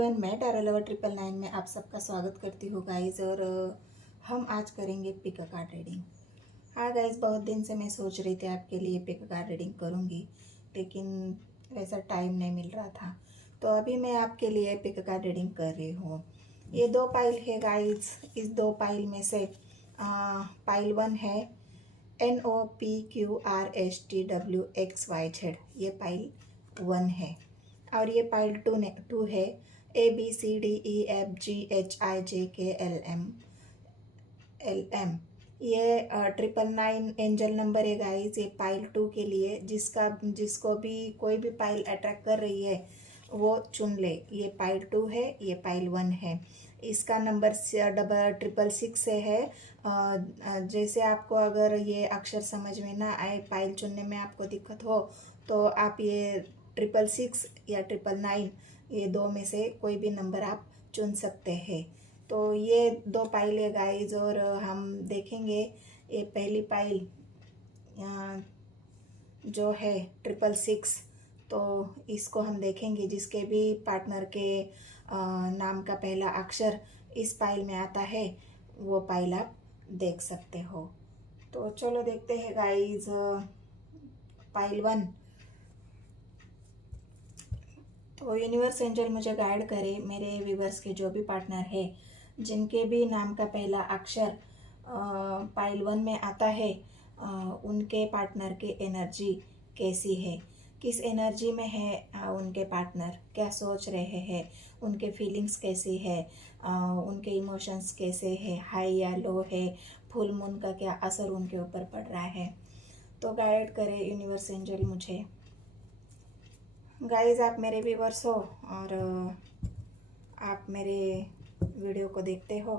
Everyone, मैं tarot lover 999 में आप सबका स्वागत करती हूँ गाइज। और हम आज करेंगे पिक अ कार्ड रीडिंग। हाँ गाइज, बहुत दिन से मैं सोच रही थी आपके लिए पिक अ कार्ड रीडिंग करूँगी, लेकिन वैसा टाइम नहीं मिल रहा था। तो अभी मैं आपके लिए पिक अ कार्ड रीडिंग कर रही हूँ। ये दो पाइल है गाइज। इस दो पाइल में से पाइल 1 है NOPQRSTWXYZ, ये पाइल 1 है। और ये पाइल 2 है ABCDEFGHIJKLM। ये 999 एंजल नंबर है गाइस। ये पाइल 2 के लिए जिसको भी कोई भी पाइल अट्रैक्ट कर रही है वो चुन ले। ये पाइल 2 है, ये पाइल 1 है। इसका नंबर 666 से है। जैसे आपको अगर ये अक्षर समझ में ना आए, पाइल चुनने में आपको दिक्कत हो, तो आप ये 666 या 999 ये दो में से कोई भी नंबर आप चुन सकते हैं। तो ये दो पाइल है गाइज, और हम देखेंगे ये पहली पाइल जो है 666, तो इसको हम देखेंगे। जिसके भी पार्टनर के नाम का पहला अक्षर इस पाइल में आता है वो पाइल आप देख सकते हो। तो चलो देखते हैं गाइज पाइल 1। तो यूनिवर्स एंजल मुझे गाइड करे, मेरे व्यूवर्स के जो भी पार्टनर है जिनके भी नाम का पहला अक्षर पाइल 1 में आता है, उनके पार्टनर की एनर्जी कैसी है, किस एनर्जी में है उनके पार्टनर, क्या सोच रहे हैं, उनके फीलिंग्स कैसी है, उनके इमोशंस कैसे है, हाई या लो है, फुल मून का क्या असर उनके ऊपर पड़ रहा है। तो गाइड करे यूनिवर्स एंजल मुझे। गाइज, आप मेरे व्यूवर्स हो और आप मेरे वीडियो को देखते हो,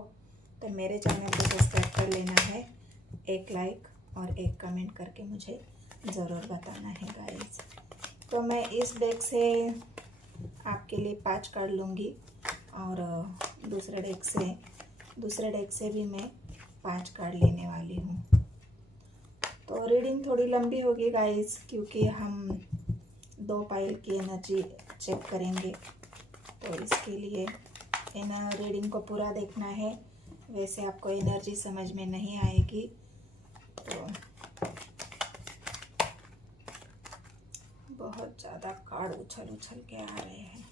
तो मेरे चैनल को सब्सक्राइब कर लेना है। एक लाइक और एक कमेंट करके मुझे ज़रूर बताना है गाइज। तो मैं इस डेक से आपके लिए 5 कार्ड लूँगी, और दूसरे डेक से भी मैं 5 कार्ड लेने वाली हूँ। तो रीडिंग थोड़ी लंबी होगी गाइज, क्योंकि हम 2 पाइल की एनर्जी चेक करेंगे। तो इसके लिए रीडिंग को पूरा देखना है, वैसे आपको एनर्जी समझ में नहीं आएगी। तो बहुत ज़्यादा कार्ड उछल के आ रहे हैं।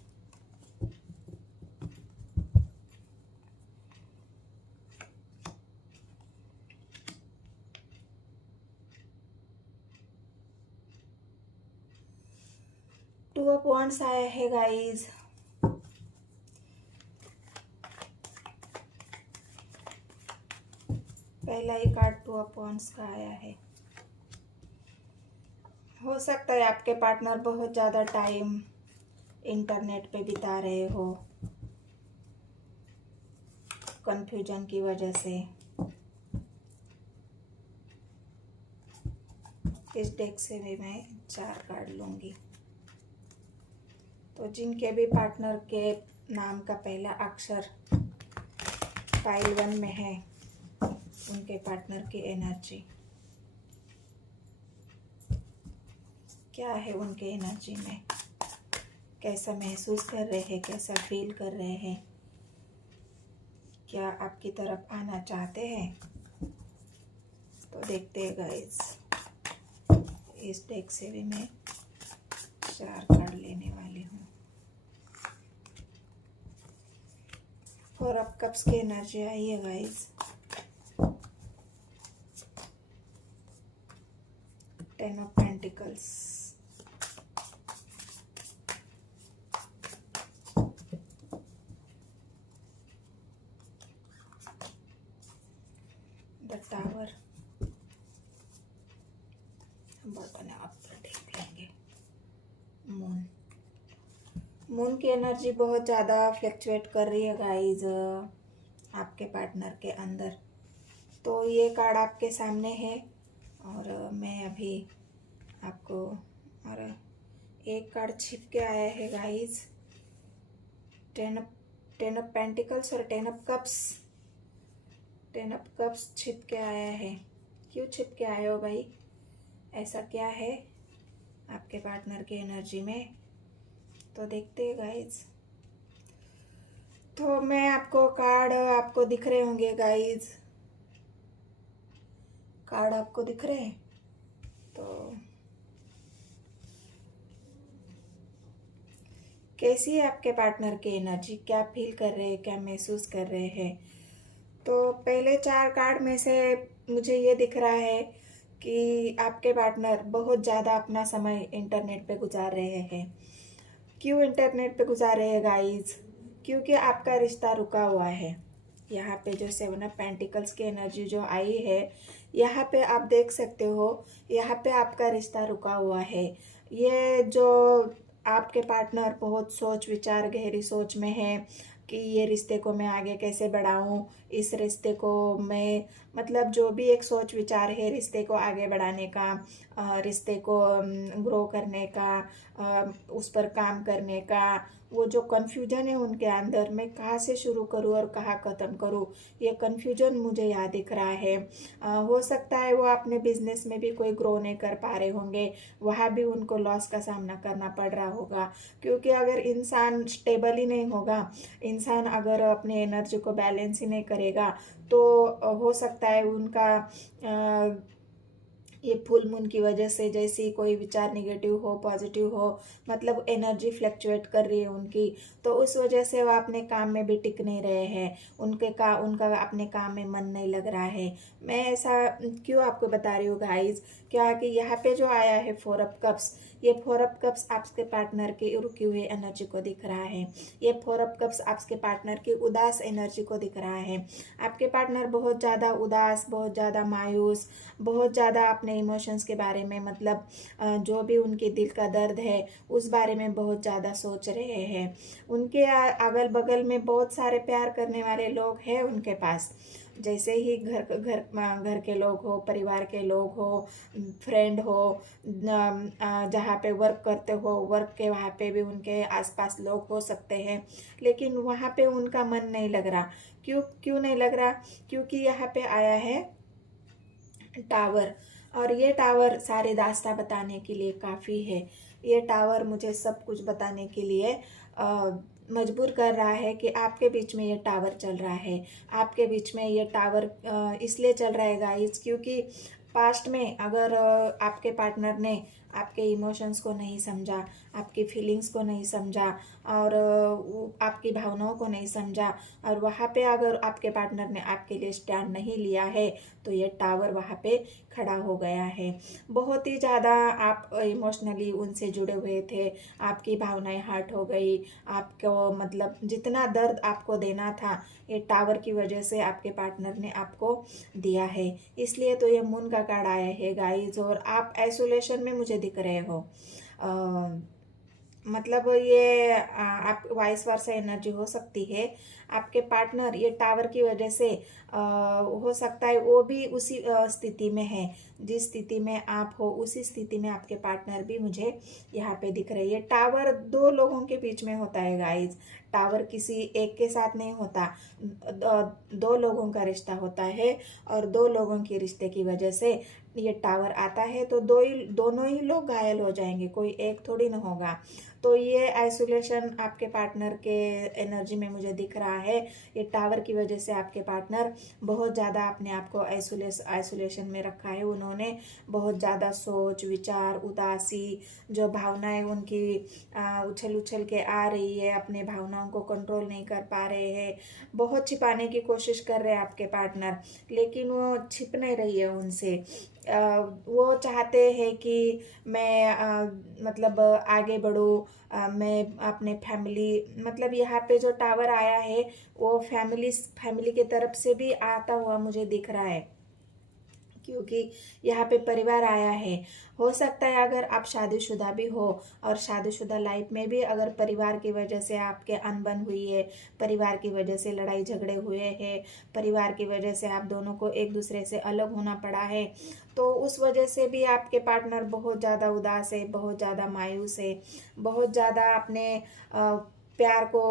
टू ऑफ वांड्स आया है गाइज। पहला ही कार्ड 2 ऑफ वांड्स का आया है। हो सकता है आपके पार्टनर बहुत ज़्यादा टाइम इंटरनेट पे बिता रहे हो, कंफ्यूजन की वजह से। इस डेक से भी मैं 4 कार्ड लूँगी। तो जिनके भी पार्टनर के नाम का पहला अक्षर पाइल 1 में है, उनके पार्टनर की एनर्जी क्या है, उनके एनर्जी में कैसा महसूस कर रहे हैं, कैसा फील कर रहे हैं, क्या आपकी तरफ आना चाहते हैं। तो देखते हैं गाइस। इस डेक से भी मैं 4 कार्ड लेने वाली हूँ। 4 ऑफ कप्स की एनर्जी आई है guys. 10 of pentacles, the tower. Button आप देख लेंगे। मून की एनर्जी बहुत ज़्यादा फ्लक्चुएट कर रही है गाइज आपके पार्टनर के अंदर। तो ये कार्ड आपके सामने है, और मैं अभी आपको, और एक कार्ड छिप के आया है गाइज। 10 ऑफ पेंटिकल्स और 10 ऑफ कप्स। 10 ऑफ कप्स छिप के आया है। क्यों छिप के आए हो भाई? ऐसा क्या है आपके पार्टनर की एनर्जी में? तो देखते हैं गाइज। तो मैं आपको कार्ड आपको दिख रहे होंगे गाइज, कार्ड आपको दिख रहे हैं। तो कैसी है आपके पार्टनर की एनर्जी, क्या फील कर रहे हैं, क्या महसूस कर रहे हैं। तो पहले 4 कार्ड में से मुझे ये दिख रहा है कि आपके पार्टनर बहुत ज़्यादा अपना समय इंटरनेट पे गुजार रहे हैं। क्यों इंटरनेट पे गुजार रहे हैं गाइज? क्योंकि आपका रिश्ता रुका हुआ है। यहाँ पे जो 7 ऑफ पेंटिकल्स की एनर्जी जो आई है, यहाँ पे आप देख सकते हो, यहाँ पे आपका रिश्ता रुका हुआ है। ये जो आपके पार्टनर बहुत सोच विचार, गहरी सोच में है कि ये रिश्ते को मैं आगे कैसे बढ़ाऊं, इस रिश्ते को मैं मतलब जो भी एक सोच विचार है रिश्ते को आगे बढ़ाने का, रिश्ते को ग्रो करने का, उस पर काम करने का, वो जो कन्फ्यूजन है उनके अंदर, मैं कहाँ से शुरू करूँ और कहाँ ख़त्म करूँ, ये कन्फ्यूजन मुझे यहाँ दिख रहा है। हो सकता है वो अपने बिजनेस में भी कोई ग्रो नहीं कर पा रहे होंगे, वहाँ भी उनको लॉस का सामना करना पड़ रहा होगा। क्योंकि अगर इंसान स्टेबल ही नहीं होगा, इंसान अगर अपने एनर्जी को बैलेंस ही नहीं करेगा, तो हो सकता है उनका ये फुल मून की वजह से जैसे कोई विचार निगेटिव हो पॉजिटिव हो, मतलब एनर्जी फ्लक्चुएट कर रही है उनकी, तो उस वजह से वो अपने काम में भी टिक नहीं रहे हैं, उनका अपने काम में मन नहीं लग रहा है। मैं ऐसा क्यों आपको बता रही हूँ गाइज, क्या कि यहाँ पे जो आया है 4 ऑफ कप्स, ये 4 ऑफ कप्स आपके पार्टनर की रुकी हुई एनर्जी को दिख रहा है। ये 4 ऑफ कप्स आपके पार्टनर की उदास एनर्जी को दिख रहा है। आपके पार्टनर बहुत ज़्यादा उदास, बहुत ज़्यादा मायूस, बहुत ज़्यादा अपने इमोशंस के बारे में, मतलब जो भी उनके दिल का दर्द है उस बारे में बहुत ज़्यादा सोच रहे हैं। उनके अगल बगल में बहुत सारे प्यार करने वाले लोग हैं उनके पास, जैसे ही घर के लोग हो, परिवार के लोग हो, फ्रेंड हो, जहाँ पे वर्क करते हो वर्क के वहाँ पे भी उनके आसपास लोग हो सकते हैं, लेकिन वहाँ पे उनका मन नहीं लग रहा। क्यों नहीं लग रहा? क्योंकि यहाँ पे आया है टावर, और ये टावर सारे दास्तां बताने के लिए काफ़ी है। ये टावर मुझे सब कुछ बताने के लिए मजबूर कर रहा है कि आपके बीच में ये टावर चल रहा है। आपके बीच में ये टावर इसलिए चल रहा है गाइस, क्योंकि पास्ट में अगर आपके पार्टनर ने आपके इमोशंस को नहीं समझा, आपकी फीलिंग्स को नहीं समझा, और आपकी भावनाओं को नहीं समझा, और वहाँ पे अगर आपके पार्टनर ने आपके लिए स्टैंड नहीं लिया है, तो ये टावर वहाँ पे खड़ा हो गया है। बहुत ही ज़्यादा आप इमोशनली उनसे जुड़े हुए थे, आपकी भावनाएं हर्ट हो गई, आपको मतलब जितना दर्द आपको देना था ये टावर की वजह से आपके पार्टनर ने आपको दिया है। इसलिए तो ये मून का कार्ड आया है गाइज, और आप आइसोलेशन में मुझे दिख रहे हो। मतलब ये आप वाइस वर्सा एनर्जी हो सकती है। आपके पार्टनर ये टावर की वजह से हो सकता है वो भी उसी स्थिति में है, जिस स्थिति में आप हो उसी स्थिति में आपके पार्टनर भी मुझे यहाँ पे दिख रही है। टावर 2 लोगों के बीच में होता है गाइज, टावर किसी एक के साथ नहीं होता, 2 लोगों का रिश्ता होता है, और 2 लोगों के रिश्ते की वजह से ये टावर आता है, तो दोनों ही लोग घायल हो जाएंगे, कोई एक थोड़ी ना होगा। तो ये आइसोलेशन आपके पार्टनर के एनर्जी में मुझे दिख रहा है। ये टावर की वजह से आपके पार्टनर बहुत ज़्यादा अपने आप को आइसोलेशन में रखा है। उन्होंने बहुत ज़्यादा सोच विचार, उदासी, जो भावनाएं उनकी उछल उछल के आ रही है, अपने भावनाओं को कंट्रोल नहीं कर पा रहे हैं, बहुत छिपाने की कोशिश कर रहे हैं आपके पार्टनर, लेकिन वो छिप नहीं रही है उनसे। वो चाहते हैं कि मैं मतलब आगे बढ़ूँ, मैं अपने फैमिली, मतलब यहाँ पे जो टावर आया है वो फैमिली के तरफ से भी आता हुआ मुझे दिख रहा है, क्योंकि यहाँ पे परिवार आया है। हो सकता है अगर आप शादीशुदा भी हो, और शादीशुदा लाइफ में भी अगर परिवार की वजह से आपके अनबन हुई है, परिवार की वजह से लड़ाई झगड़े हुए हैं, परिवार की वजह से आप दोनों को एक दूसरे से अलग होना पड़ा है, तो उस वजह से भी आपके पार्टनर बहुत ज़्यादा उदास है, बहुत ज़्यादा मायूस है, बहुत ज़्यादा अपने प्यार को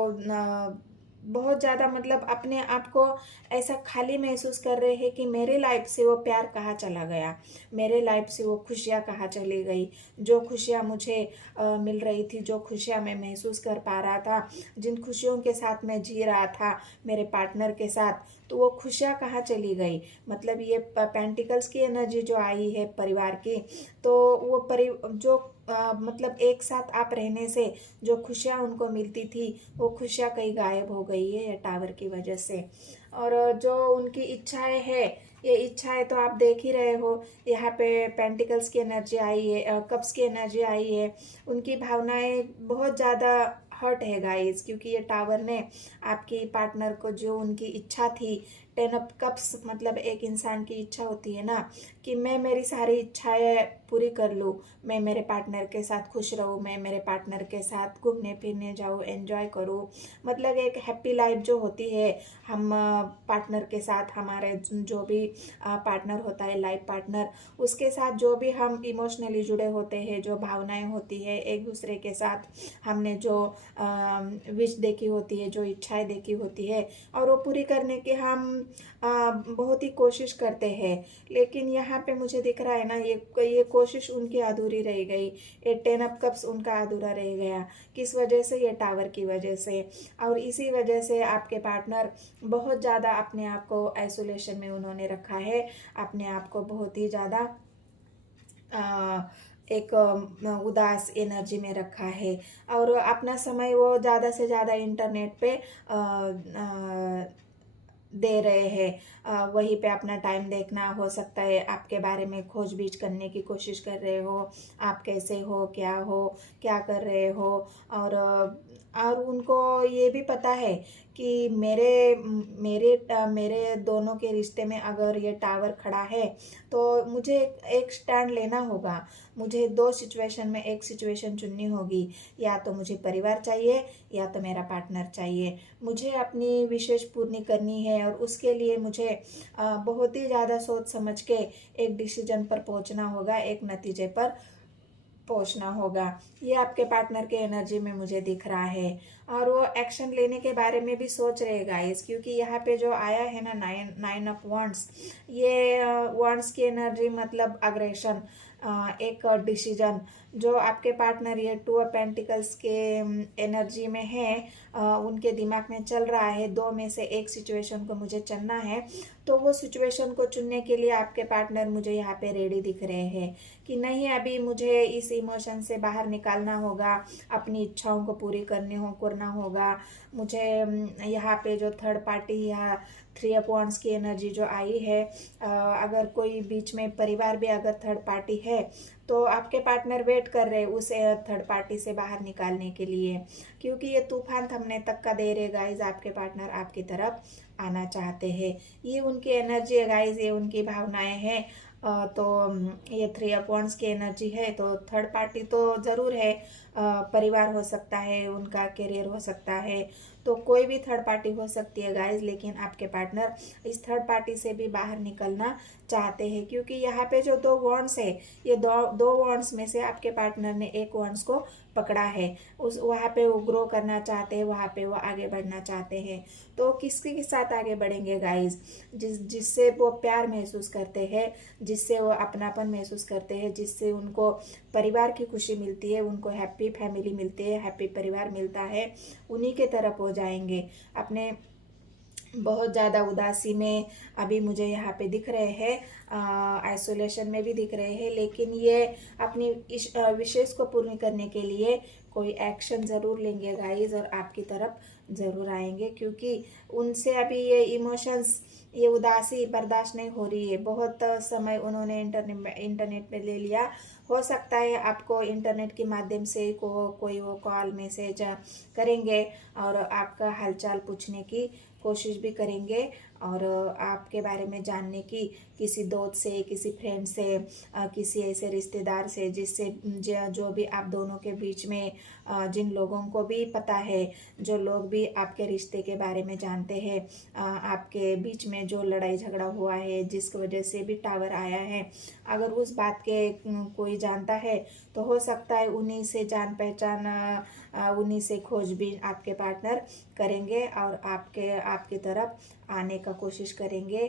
बहुत ज़्यादा मतलब अपने आप को ऐसा खाली महसूस कर रहे हैं कि मेरे लाइफ से वो प्यार कहाँ चला गया, मेरे लाइफ से वो खुशियाँ कहाँ चली गई, जो खुशियाँ मुझे मिल रही थी, जो खुशियाँ मैं महसूस कर पा रहा था, जिन खुशियों के साथ मैं जी रहा था मेरे पार्टनर के साथ, तो वो खुशियाँ कहाँ चली गई। मतलब ये पेंटिकल्स की एनर्जी जो आई है परिवार की, तो वो जो मतलब एक साथ आप रहने से जो खुशियाँ उनको मिलती थी, वो खुशियाँ कहीं गायब हो गई है ये टावर की वजह से। और जो उनकी इच्छाएं है, ये इच्छाएं तो आप देख ही रहे हो, यहाँ पे पेंटिकल्स की एनर्जी आई है, कप्स की एनर्जी आई है। उनकी भावनाएं बहुत ज़्यादा हर्ट है गाइस, क्योंकि ये टावर ने आपकी पार्टनर को जो उनकी इच्छा थी, 10 ऑफ कप्स मतलब एक इंसान की इच्छा होती है ना कि मैं मेरी सारी इच्छाएं पूरी कर लूँ, मैं मेरे पार्टनर के साथ खुश रहूँ, मैं मेरे पार्टनर के साथ घूमने फिरने जाऊँ, एंजॉय करूँ। मतलब एक हैप्पी लाइफ जो होती है, हम पार्टनर के साथ, हमारे जो भी पार्टनर होता है लाइफ पार्टनर, उसके साथ जो भी हम इमोशनली जुड़े होते हैं, जो भावनाएं होती है एक दूसरे के साथ, हमने जो विश देखी होती है, जो इच्छाएं देखी होती है, और वो पूरी करने की हम बहुत ही कोशिश करते हैं। लेकिन यहाँ पे मुझे दिख रहा है ना, ये कोशिश उनकी अधूरी रह गई, ये 10 ऑफ कप्स उनका अधूरा रह गया। किस वजह से? ये टावर की वजह से। और इसी वजह से आपके पार्टनर बहुत ज़्यादा अपने आप को आइसोलेशन में उन्होंने रखा है, अपने आप को बहुत ही ज़्यादा एक उदास एनर्जी में रखा है। और अपना समय वो ज़्यादा से ज़्यादा इंटरनेट पे दे रहे हैं, वहीं पे अपना टाइम देखना, हो सकता है आपके बारे में खोजबीज करने की कोशिश कर रहे हो, आप कैसे हो, क्या कर रहे हो। और उनको ये भी पता है कि मेरे दोनों के रिश्ते में अगर ये टावर खड़ा है तो मुझे एक स्टैंड लेना होगा, मुझे 2 सिचुएशन में एक सिचुएशन चुननी होगी, या तो मुझे परिवार चाहिए या तो मेरा पार्टनर चाहिए। मुझे अपनी विशेष पूर्ति करनी है और उसके लिए मुझे बहुत ही ज़्यादा सोच समझ के एक डिसीजन पर पहुंचना होगा, एक नतीजे पर पहुंचना होगा। ये आपके पार्टनर के एनर्जी में मुझे दिख रहा है। और वो एक्शन लेने के बारे में भी सोच रहे गाइस, क्योंकि यहाँ पे जो आया है ना 9 ऑफ वांड्स, ये वांड्स की एनर्जी मतलब अग्रेशन, एक डिसीजन। जो आपके पार्टनर ये 2 ऑफ पेंटिकल्स के एनर्जी में है, उनके दिमाग में चल रहा है 2 में से एक सिचुएशन को मुझे चुनना है, तो वो सिचुएशन को चुनने के लिए आपके पार्टनर मुझे यहाँ पे रेडी दिख रहे हैं कि नहीं, अभी मुझे इस इमोशन से बाहर निकालना होगा, अपनी इच्छाओं को पूरी करना होगा। मुझे यहाँ पे जो थर्ड पार्टी या 3 ऑफ वांड्स की एनर्जी जो आई है, अगर कोई बीच में परिवार भी अगर थर्ड पार्टी है, तो आपके पार्टनर वेट कर रहे उस थर्ड पार्टी से बाहर निकालने के लिए, क्योंकि ये तूफान थमने तक का देर है गाइज। आपके पार्टनर आपकी तरफ आना चाहते हैं, ये उनकी एनर्जी है गाइज, ये उनकी भावनाएं हैं। तो ये 3 ऑफ वांड्स की एनर्जी है, तो थर्ड पार्टी तो ज़रूर है, परिवार हो सकता है, उनका करियर हो सकता है, तो कोई भी थर्ड पार्टी हो सकती है गाइज। लेकिन आपके पार्टनर इस थर्ड पार्टी से भी बाहर निकलना चाहते हैं, क्योंकि यहाँ पे जो 2 वांड्स है, ये दो वांड्स में से आपके पार्टनर ने एक वांड्स को पकड़ा है, उस वहाँ पे वो ग्रो करना चाहते हैं, वहाँ पे वो आगे बढ़ना चाहते हैं। तो किसके के साथ आगे बढ़ेंगे गाइज? जिससे वो प्यार महसूस करते हैं, जिससे वो अपनापन महसूस करते हैं, जिससे उनको परिवार की खुशी मिलती है, उनको हैप्पी फैमिली मिलती है, हैप्पी परिवार मिलता है, उन्हीं के तरफ हो जाएंगे। अपने बहुत ज़्यादा उदासी में अभी मुझे यहाँ पे दिख रहे हैं, आइसोलेशन में भी दिख रहे हैं, लेकिन ये अपनी इस विशेष को पूर्ण करने के लिए कोई एक्शन ज़रूर लेंगे गाइज, और आपकी तरफ ज़रूर आएंगे, क्योंकि उनसे अभी ये इमोशंस, ये उदासी बर्दाश्त नहीं हो रही है। बहुत समय उन्होंने इंटरनेट में ले लिया, हो सकता है आपको इंटरनेट के माध्यम से कोई वो कॉल मैसेज करेंगे और आपका हालचाल पूछने की कोशिश भी करेंगे, और आपके बारे में जानने की किसी दोस्त से, किसी फ्रेंड से, किसी ऐसे रिश्तेदार से जिससे जो भी आप दोनों के बीच में जिन लोगों को भी पता है, जो लोग भी आपके रिश्ते के बारे में जानते हैं, आपके बीच में जो लड़ाई झगड़ा हुआ है, जिसकी वजह से भी टावर आया है, अगर उस बात के कोई जानता है तो हो सकता है उन्हीं से जान पहचान, उन्हीं से खोजबीन आपके पार्टनर करेंगे और आपकी तरफ आने का कोशिश करेंगे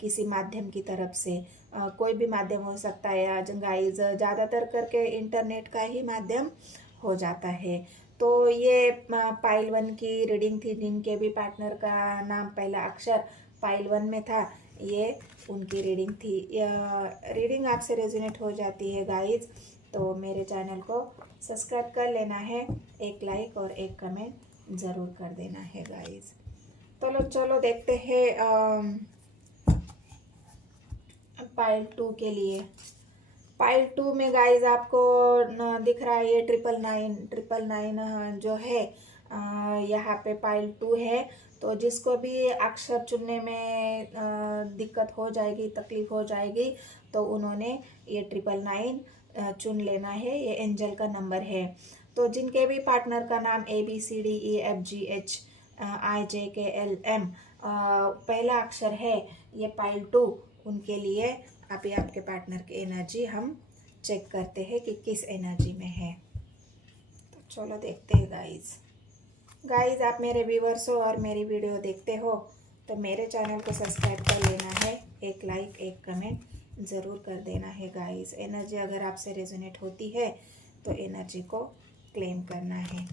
किसी माध्यम की तरफ से। कोई भी माध्यम हो सकता है। आज गाइज ज़्यादातर करके इंटरनेट का ही माध्यम हो जाता है। तो ये पाइल 1 की रीडिंग थी, जिनके भी पार्टनर का नाम पहला अक्षर पाइल 1 में था, ये उनकी रीडिंग थी। रीडिंग आपसे रेजोनेट हो जाती है गाइज तो मेरे चैनल को सब्सक्राइब कर लेना है, एक लाइक और एक कमेंट ज़रूर कर देना है गाइज। तो चलो देखते हैं पाइल 2 के लिए। पाइल 2 में गाइज आपको दिख रहा है ये 999 जो है, यहाँ पे पाइल 2 है। तो जिसको भी अक्षर चुनने में दिक्कत हो जाएगी, तकलीफ हो जाएगी, तो उन्होंने ये 999 चुन लेना है। ये एंजल का नंबर है। तो जिनके भी पार्टनर का नाम ABCDEFGH IJKLM पहला अक्षर है, ये पाइल 2, उनके लिए अभी आपके पार्टनर की एनर्जी हम चेक करते हैं कि किस एनर्जी में है। तो चलो देखते हैं गाइज आप मेरे व्यूवर्स हो और मेरी वीडियो देखते हो तो मेरे चैनल को सब्सक्राइब कर लेना है, एक लाइक एक कमेंट ज़रूर कर देना है गाइज। एनर्जी अगर आपसे रेजोनेट होती है तो एनर्जी को क्लेम करना है,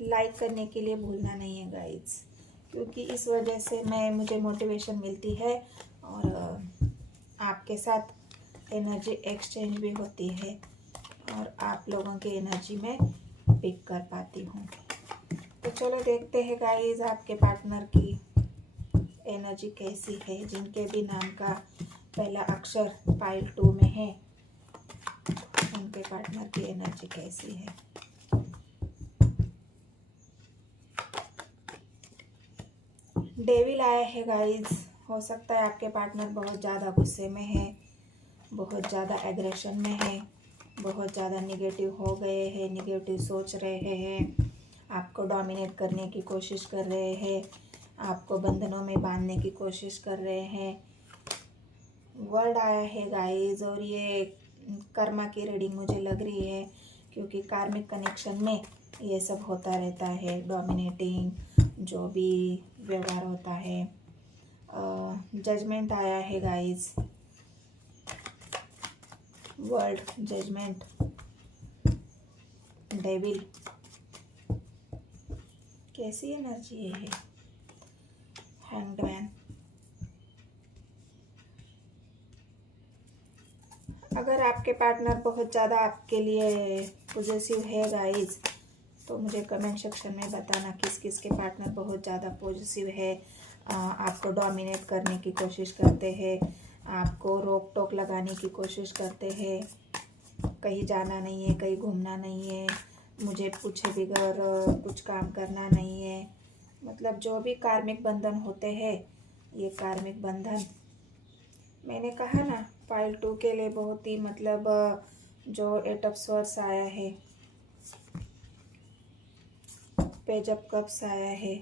लाइक करने के लिए भूलना नहीं है गाइज, क्योंकि इस वजह से मुझे मोटिवेशन मिलती है और आपके साथ एनर्जी एक्सचेंज भी होती है और आप लोगों की एनर्जी में पिक कर पाती हूँ। तो चलो देखते हैं गाइज आपके पार्टनर की एनर्जी कैसी है। जिनके भी नाम का पहला अक्षर पाइल 2 में है, उनके पार्टनर की एनर्जी कैसी है। डेविल आया है गाइज। हो सकता है आपके पार्टनर बहुत ज़्यादा गुस्से में है, बहुत ज़्यादा एग्रेशन में है, बहुत ज़्यादा निगेटिव हो गए हैं, निगेटिव सोच रहे हैं, आपको डोमिनेट करने की कोशिश कर रहे हैं, आपको बंधनों में बांधने की कोशिश कर रहे हैं। वर्ड आया है गाइज और ये कर्मा की रीडिंग मुझे लग रही है, क्योंकि कार्मिक कनेक्शन में ये सब होता रहता है। डोमिनेटिंग जो भी व्यवहार होता है। जजमेंट आया है गाइज, वर्ल्ड जजमेंट, डेविल, कैसी एनर्जी है। हैंगमैन। अगर आपके पार्टनर बहुत ज़्यादा आपके लिए पॉजिटिव है गाइज तो मुझे कमेंट सेक्शन में बताना किस किस के पार्टनर बहुत ज़्यादा पॉजिटिव है, आपको डोमिनेट करने की कोशिश करते हैं, आपको रोक टोक लगाने की कोशिश करते हैं, कहीं जाना नहीं है, कहीं घूमना नहीं है, मुझे पूछे बगैर कुछ काम करना नहीं है। मतलब जो भी कार्मिक बंधन होते हैं, ये कार्मिक बंधन मैंने कहा ना पाइल 2 के लिए बहुत ही मतलब जो 8 ऑफ स्वॉर्ड्स आया है, पेज ऑफ कप्स आया है,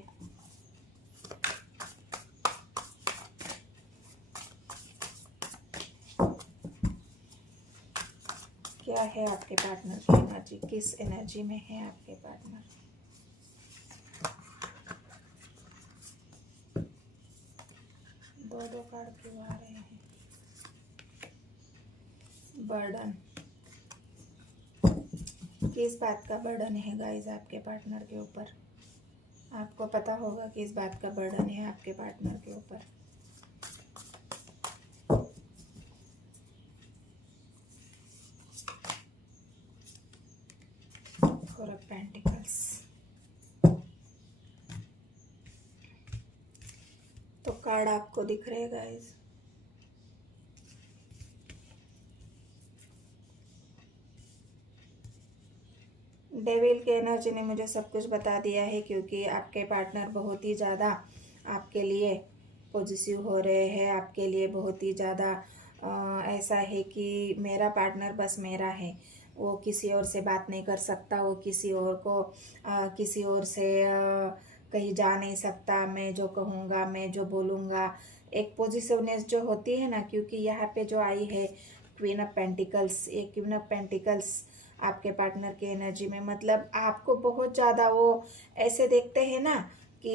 क्या है आपके पार्टनर की एनर्जी, किस एनर्जी में है आपके पार्टनर। दो कार्ड क्यों आ रहे हैं। बर्डन, किस बात का बर्डन है गाइस आपके पार्टनर के ऊपर। आपको पता होगा किस बात का बर्डन है आपके पार्टनर के ऊपर। Four of pentacles. तो कार्ड आपको दिख रहे हैं गाइस। डेविल के एनर्जी ने मुझे सब कुछ बता दिया है, क्योंकि आपके पार्टनर बहुत ही ज़्यादा आपके लिए पॉजिटिव हो रहे हैं आपके लिए, बहुत ही ज़्यादा ऐसा है कि मेरा पार्टनर बस मेरा है, वो किसी और से बात नहीं कर सकता, वो किसी और को किसी और से कहीं जा नहीं सकता, मैं जो कहूँगा, मैं जो बोलूँगा, एक पॉजिटिवनेस जो होती है ना, क्योंकि यहाँ पे जो आई है क्वीन ऑफ पेंटिकल्स, ये क्वीन ऑफ पेंटिकल्स आपके पार्टनर की एनर्जी में, मतलब आपको बहुत ज़्यादा वो ऐसे देखते हैं ना कि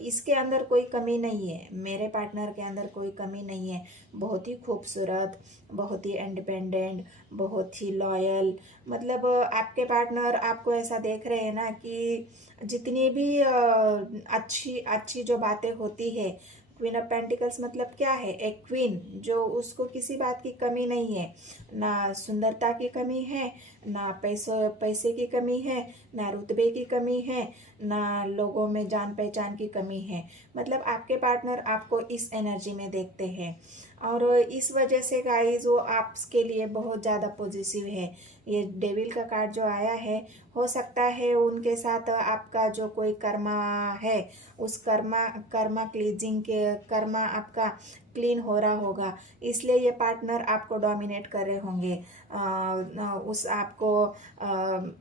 इसके अंदर कोई कमी नहीं है, मेरे पार्टनर के अंदर कोई कमी नहीं है, बहुत ही खूबसूरत, बहुत ही इंडिपेंडेंट, बहुत ही लॉयल, मतलब आपके पार्टनर आपको ऐसा देख रहे हैं ना कि जितनी भी अच्छी अच्छी जो बातें होती है, क्वीन ऑफ पेंटिकल्स मतलब क्या है, एक क्वीन जो उसको किसी बात की कमी नहीं है, ना सुंदरता की कमी है, ना पैसे की कमी है, ना रुतबे की कमी है, ना लोगों में जान पहचान की कमी है, मतलब आपके पार्टनर आपको इस एनर्जी में देखते हैं। और इस वजह से गाइस वो आपके लिए बहुत ज़्यादा पॉजिटिव है। ये डेविल का कार्ड जो आया है, हो सकता है उनके साथ आपका जो कोई कर्मा है, उस कर्मा क्लीजिंग के कर्मा आपका क्लीन हो रहा होगा, इसलिए ये पार्टनर आपको डोमिनेट कर रहे होंगे, उस आपको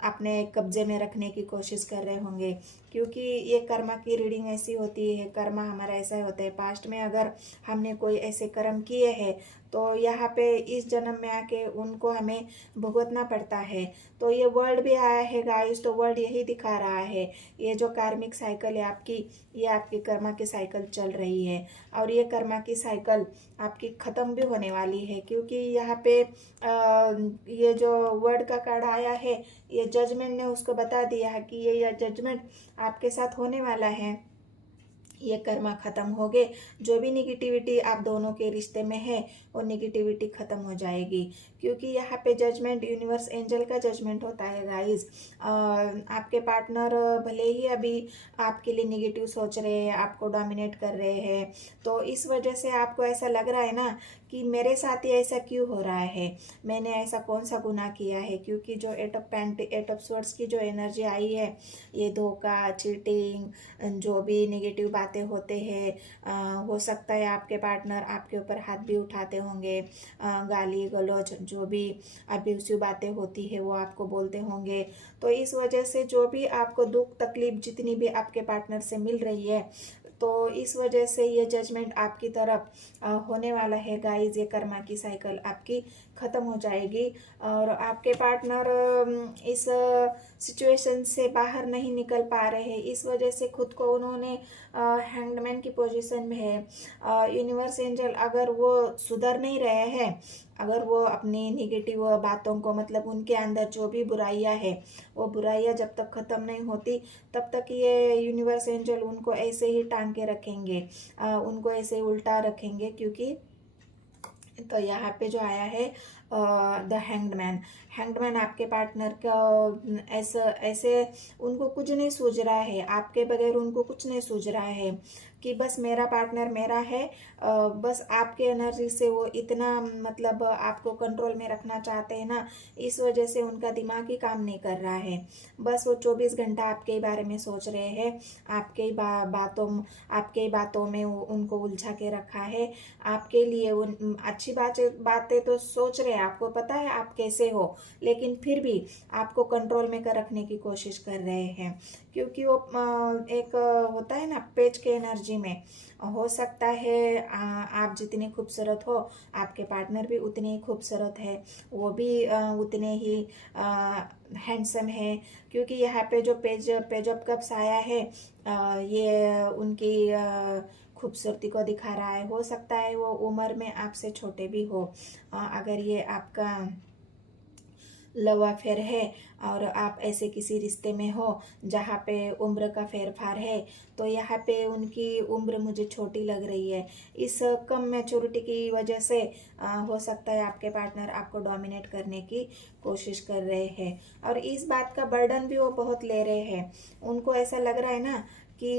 अपने कब्जे में रखने की कोशिश कर रहे होंगे, क्योंकि ये कर्मा की रीडिंग ऐसी होती है, कर्मा हमारा ऐसा होता है, पास्ट में अगर हमने कोई ऐसे कर्म किए हैं तो यहाँ पे इस जन्म में आके उनको हमें भुगतना पड़ता है। तो ये वर्ल्ड भी आया है गाइस, तो वर्ल्ड यही दिखा रहा है, ये जो कार्मिक साइकिल है आपकी, ये आपकी कर्मा की साइकिल चल रही है, और ये कर्मा की साइकिल आपकी ख़त्म भी होने वाली है, क्योंकि यहाँ पे ये जो वर्ड का कार्ड आया है, ये जजमेंट ने उसको बता दिया है कि ये जजमेंट आपके साथ होने वाला है, ये कर्मा ख़त्म हो गए, जो भी निगेटिविटी आप दोनों के रिश्ते में है वो निगेटिविटी ख़त्म हो जाएगी, क्योंकि यहाँ पे जजमेंट यूनिवर्स एंजल का जजमेंट होता है गाइस। आपके पार्टनर भले ही अभी आपके लिए निगेटिव सोच रहे हैं, आपको डोमिनेट कर रहे हैं, तो इस वजह से आपको ऐसा लग रहा है ना कि मेरे साथ ही ऐसा क्यों हो रहा है, मैंने ऐसा कौन सा गुनाह किया है, क्योंकि जो एट ऑफ स्वर्ड्स की जो एनर्जी आई है, ये धोखा, चीटिंग, जो भी नेगेटिव बातें होते हैं, हो सकता है आपके पार्टनर आपके ऊपर हाथ भी उठाते होंगे, गाली गलौज, जो भी अब्यूसिव बातें होती है वो आपको बोलते होंगे, तो इस वजह से जो भी आपको दुख तकलीफ जितनी भी आपके पार्टनर से मिल रही है, तो इस वजह से ये जजमेंट आपकी तरफ होने वाला है गाइस, ये कर्मा की साइकिल आपकी ख़त्म हो जाएगी, और आपके पार्टनर इस सिचुएशन से बाहर नहीं निकल पा रहे हैं, इस वजह से खुद को उन्होंने हैंगमैन की पोजीशन में है। यूनिवर्स एंजल अगर वो सुधर नहीं रहे हैं, अगर वो अपनी निगेटिव बातों को, मतलब उनके अंदर जो भी बुराइयां है, वो बुराइयां जब तक ख़त्म नहीं होती तब तक ये यूनिवर्स एंजल उनको ऐसे ही टांग के रखेंगे, उनको ऐसे ही उल्टा रखेंगे, क्योंकि तो यहाँ पे जो आया है द हैंग्ड मैन आपके पार्टनर का ऐसा ऐसे उनको कुछ नहीं सूझ रहा है, आपके बगैर उनको कुछ नहीं सूझ रहा है कि बस मेरा पार्टनर मेरा है, बस आपके एनर्जी से वो इतना मतलब आपको कंट्रोल में रखना चाहते हैं ना, इस वजह से उनका दिमाग ही काम नहीं कर रहा है, बस वो 24 घंटा आपके ही बारे में सोच रहे हैं, आपके ही आपके ही बातों में उनको उलझा के रखा है, आपके लिए उन अच्छी बातें तो सोच रहे हैं, आपको पता है आप कैसे हो, लेकिन फिर भी आपको कंट्रोल में कर रखने की कोशिश कर रहे हैं, क्योंकि वो एक होता है ना पेच के एनर्जी में, हो सकता है आप जितनी खूबसूरत हो आपके पार्टनर भी उतने ही खूबसूरत है, वो भी उतने ही हैंडसम है, क्योंकि यहाँ पे जो पेज ऑफ कप्स आया है, ये उनकी खूबसूरती को दिखा रहा है, हो सकता है वो उम्र में आपसे छोटे भी हो, अगर ये आपका लव अफेयर है और आप ऐसे किसी रिश्ते में हो जहाँ पे उम्र का फेरफार है, तो यहाँ पे उनकी उम्र मुझे छोटी लग रही है, इस कम मैच्योरिटी की वजह से हो सकता है आपके पार्टनर आपको डोमिनेट करने की कोशिश कर रहे हैं, और इस बात का बर्डन भी वो बहुत ले रहे हैं, उनको ऐसा लग रहा है ना कि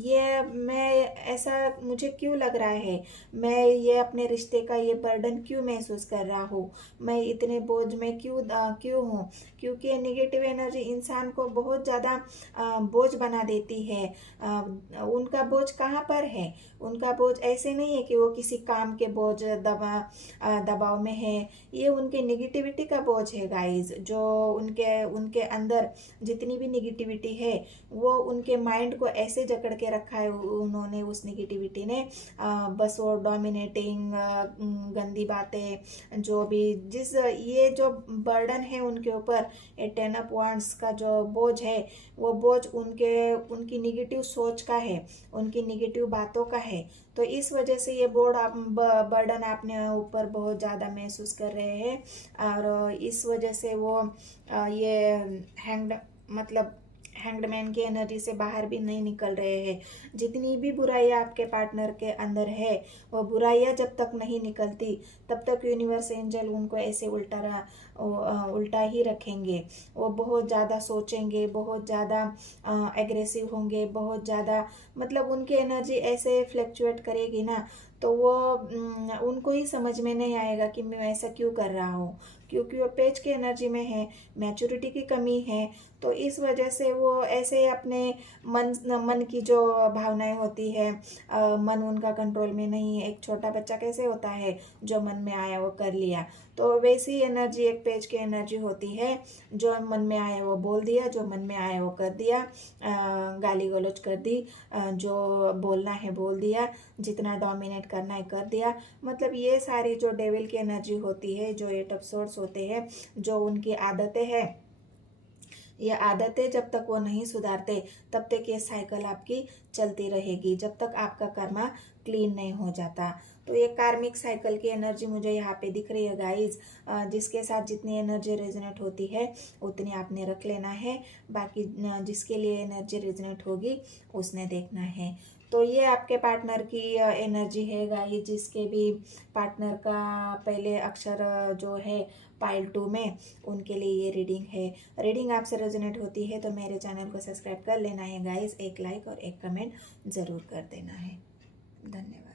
ये मैं ऐसा मुझे क्यों लग रहा है, मैं ये अपने रिश्ते का ये बर्डन क्यों महसूस कर रहा हूँ, मैं इतने बोझ में क्यों हूँ। क्योंकि नेगेटिव एनर्जी इंसान को बहुत ज़्यादा बोझ बना देती है। उनका बोझ कहाँ पर है, उनका बोझ ऐसे नहीं है कि वो किसी काम के बोझ दबाव में है। ये उनके निगेटिविटी का बोझ है गाइस, जो उनके उनके अंदर जितनी भी निगेटिविटी है वो उनके माइंड को ऐसे जकड़ के रखा है उन्होंने, उस निगेटिविटी ने। बस वो डोमिनेटिंग गंदी बातें जो भी जिस ये जो बर्डन है उनके ऊपर, ये 10 ऑफ वांड्स का जो बोझ है, वो बोझ उनकी निगेटिव सोच का है, उनकी निगेटिव बातों का है। तो इस वजह से ये बर्डन आपने ऊपर बहुत ज़्यादा महसूस कर रहे हैं। और इस वजह से वो ये हैंग्ड मतलब हैंगड मैन की एनर्जी से बाहर भी नहीं निकल रहे हैं। जितनी भी बुराइयां आपके पार्टनर के अंदर है, वो बुराइयां जब तक नहीं निकलती तब तक यूनिवर्स एंजल उनको ऐसे उल्टा ही रखेंगे। वो बहुत ज़्यादा सोचेंगे, बहुत ज़्यादा एग्रेसिव होंगे, बहुत ज़्यादा मतलब उनकी एनर्जी ऐसे फ्लक्चुएट करेगी ना, तो वो उनको ही समझ में नहीं आएगा कि मैं ऐसा क्यों कर रहा हूँ। क्योंकि वो पेज की एनर्जी में है, मैच्योरिटी की कमी है। तो इस वजह से वो ऐसे अपने मन की जो भावनाएं होती है, मन उनका कंट्रोल में नहीं है। एक छोटा बच्चा कैसे होता है, जो मन में आया वो कर लिया, तो वैसी एनर्जी एक पेज की एनर्जी होती है। जो मन में आया वो बोल दिया, जो मन में आया वो कर दिया, गाली गलौज कर दी, जो बोलना है बोल दिया, जितना डोमिनेट करना है कर दिया। मतलब ये सारी जो डेविल की एनर्जी होती है, जो 8 ऑफ सोर्ड्स होते हैं, जो उनकी आदतें हैं, ये आदतें जब तक वो नहीं सुधारते तब तक ये साइकिल आपकी चलती रहेगी, जब तक आपका कर्मा क्लीन नहीं हो जाता। तो ये कार्मिक साइकिल की एनर्जी मुझे यहाँ पे दिख रही है गाइज। जिसके साथ जितनी एनर्जी रेजोनेट होती है उतनी आपने रख लेना है, बाकी जिसके लिए एनर्जी रेजोनेट होगी उसने देखना है। तो ये आपके पार्टनर की एनर्जी है गाइज, जिसके भी पार्टनर का पहले अक्षर जो है पाइल 2 में, उनके लिए ये रीडिंग है। रीडिंग आपसे रेजोनेट होती है तो मेरे चैनल को सब्सक्राइब कर लेना है गाइज, एक लाइक और एक कमेंट ज़रूर कर देना है। धन्यवाद।